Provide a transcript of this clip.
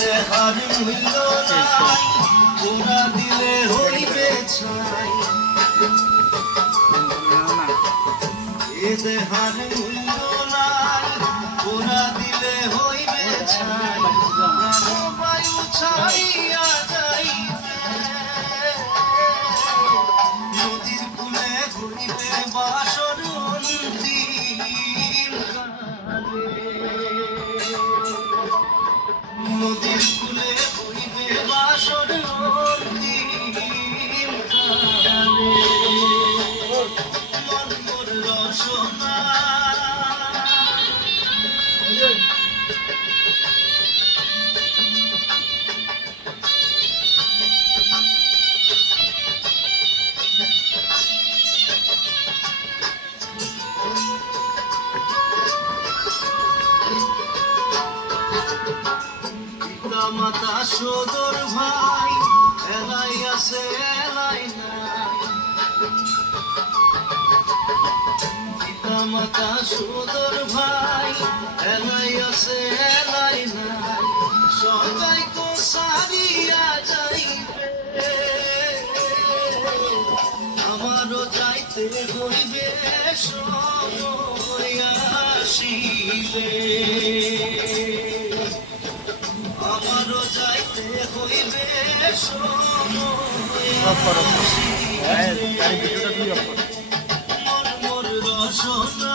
দেহার মূল্য নাই ওরা দিলে হইবে ছাই এ দেহার মূল্য নাই ওরা দিলে হইবে ছাই বায়ু ছাড়িয়া যাইবে নদীর কূলে হইবে বাসর অন্তিম কালে নদীর কূলে হইবে বাসর অন্তিম কালে মন মোর রসনা মাতা সদর ভাই এলাই আছে এলাই নাই পিতা মাতা সদর ভাই এলাই আছে এলাই নাই সবাই তো সারিয়া যাইবে আমারও যাইতে হইবে সময় আসিবে আমারও যাইতে হইবে সময় আসিবে মন মোর রসনা